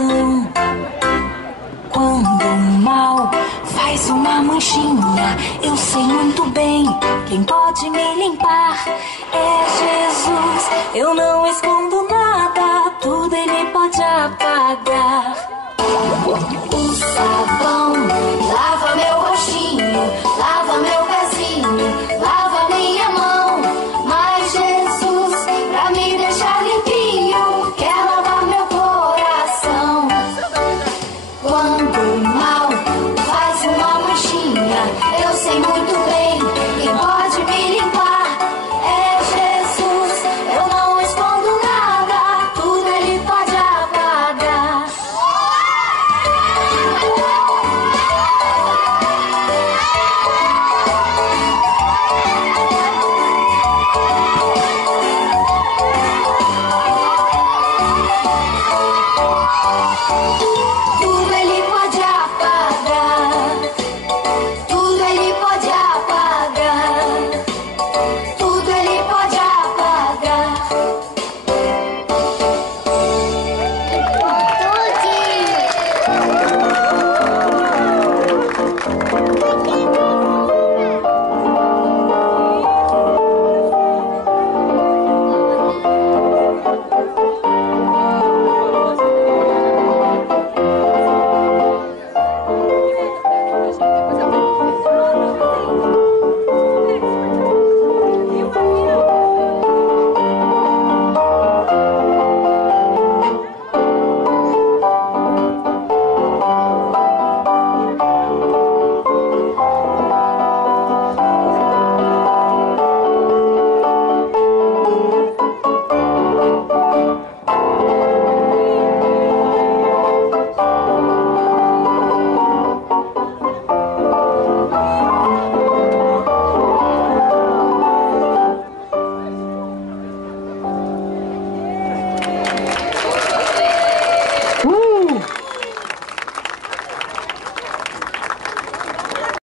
coração. Quando o mal faz uma manchinha, eu sei muito bem quem pode me limpar. É Jesus, eu não escondo nada, tudo Ele pode apagar. O sabão lava meu rostinho, lava meu pezinho, lava minha mão. Mas Jesus, pra me deixar limpinho, quer lavar meu coração. Quando o mal faz uma manchinha, eu sei muito bem quem pode me limpar. É Jesus, eu não escondo nada, tudo Ele pode apagar. Tudo Ele pode